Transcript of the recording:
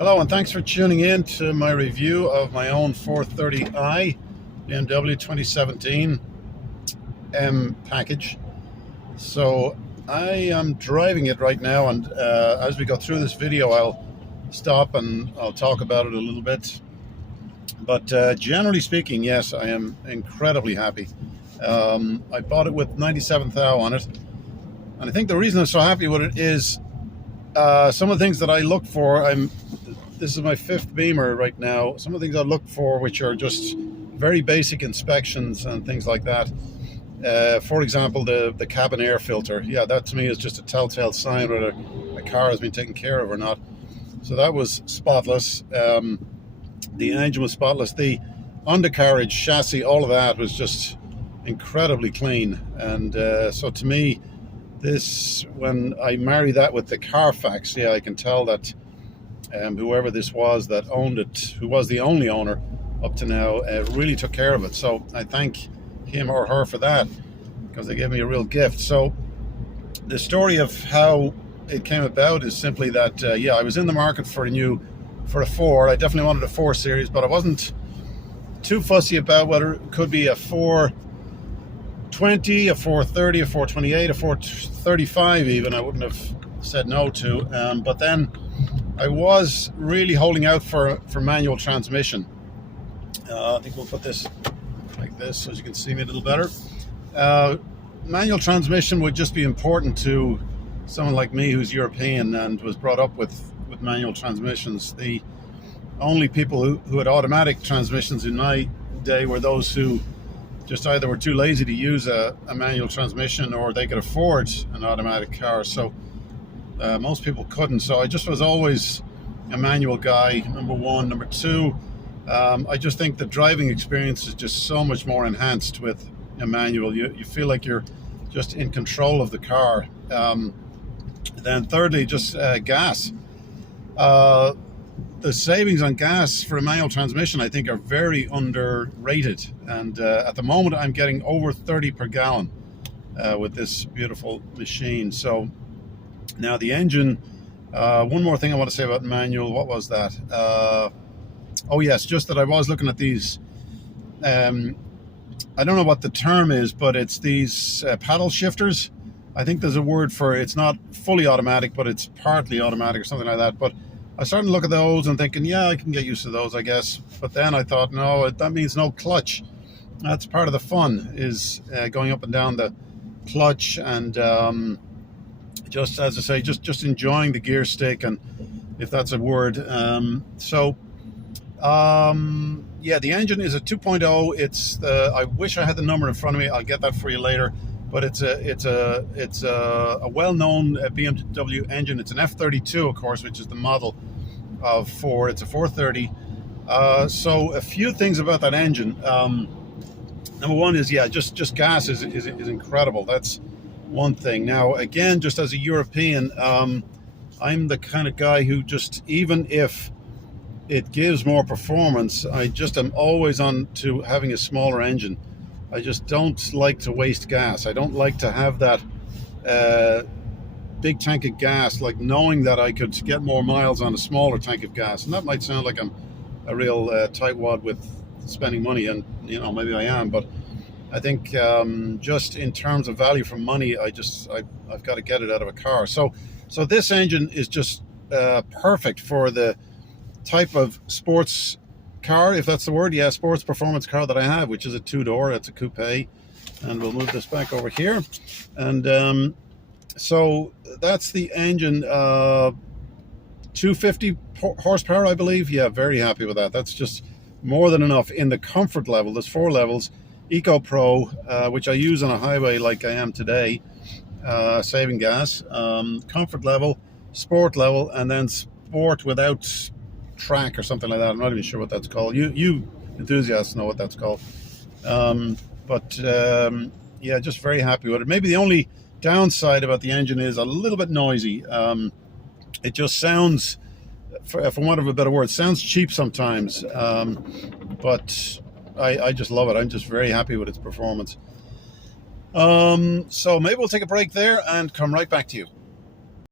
Hello and thanks for tuning in to my review of my own 430i BMW 2017 M package. So I am driving it right now, and as we go through this video I'll stop and I'll talk about it a little bit. But generally speaking, yes, I am incredibly happy. I bought it with 97 thou on it, and I think the reason I'm so happy with it is some of the things that I look for. This is my fifth Beamer right now. Some of the things I look for, which are just very basic inspections and things like that. For example, the cabin air filter. Yeah, that to me is just a telltale sign whether a car has been taken care of or not. So that was spotless. The engine was spotless. The undercarriage, chassis, all of that was just incredibly clean. And so to me, this, when I marry that with the Carfax, yeah, I can tell that whoever this was that owned it, who was the only owner up to now, really took care of it. So I thank him or her for that, because they gave me a real gift. So the story of how it came about is simply that yeah, I was in the market for a Ford. I definitely wanted a 4 Series, but I wasn't too fussy about whether it could be a 420, a 430, a 428, a 435 even. I wouldn't have said no to. But then I was really holding out for manual transmission. I think we'll put this like this so you can see me a little better. Manual transmission would just be important to someone like me who's European and was brought up with manual transmissions. The only people who had automatic transmissions in my day were those who just either were too lazy to use a manual transmission, or they could afford an automatic car. So most people couldn't. So I just was always a manual guy, number one. Number two, I just think the driving experience is just so much more enhanced with a manual. You feel like you're just in control of the car. Then thirdly, just gas. The savings on gas for a manual transmission, I think, are very underrated. And at the moment, I'm getting over 30 per gallon with this beautiful machine. So now the engine, one more thing I want to say about manual. What was that? Oh yes, just that I was looking at these. I don't know what the term is, but it's these paddle shifters. I think there's a word for it. It's not fully automatic, but it's partly automatic or something like that. But I started to look at those and thinking, yeah, I can get used to those, I guess. But then I thought, no, that means no clutch. That's part of the fun, is going up and down the clutch, and just, as I say, just enjoying the gear stick, and if that's a word. Yeah, the engine is a 2.0. It's I wish I had the number in front of me. I'll get that for you later. But it's a well-known BMW engine. It's an F32, of course, which is the model of Ford. It's a 430. So a few things about that engine. Number one is, yeah, just gas is incredible. That's one thing. Now, again, just as a European, I'm the kind of guy who just, even if it gives more performance, I just am always on to having a smaller engine. I just don't like to waste gas. I don't like to have that big tank of gas, like knowing that I could get more miles on a smaller tank of gas. And that might sound like I'm a real tightwad with spending money, and maybe I am, but I think just in terms of value for money, I've got to get it out of a car. So this engine is just perfect for the type of sports car, if that's the word. Yeah, sports performance car that I have, which is a 2-door. It's a coupe. And we'll move this back over here. And so that's the engine. 250 horsepower, I believe. Yeah, very happy with that. That's just more than enough. In the comfort level, there's 4 levels. Eco Pro, which I use on a highway like I am today, saving gas. Comfort level, sport level, and then sport without track or something like that. I'm not even sure what that's called. You enthusiasts know what that's called. Yeah, just very happy with it. Maybe the only downside about the engine is a little bit noisy. It just sounds, for want of a better word, sounds cheap sometimes. But I just love it. I'm just very happy with its performance. So maybe we'll take a break there and come right back to you.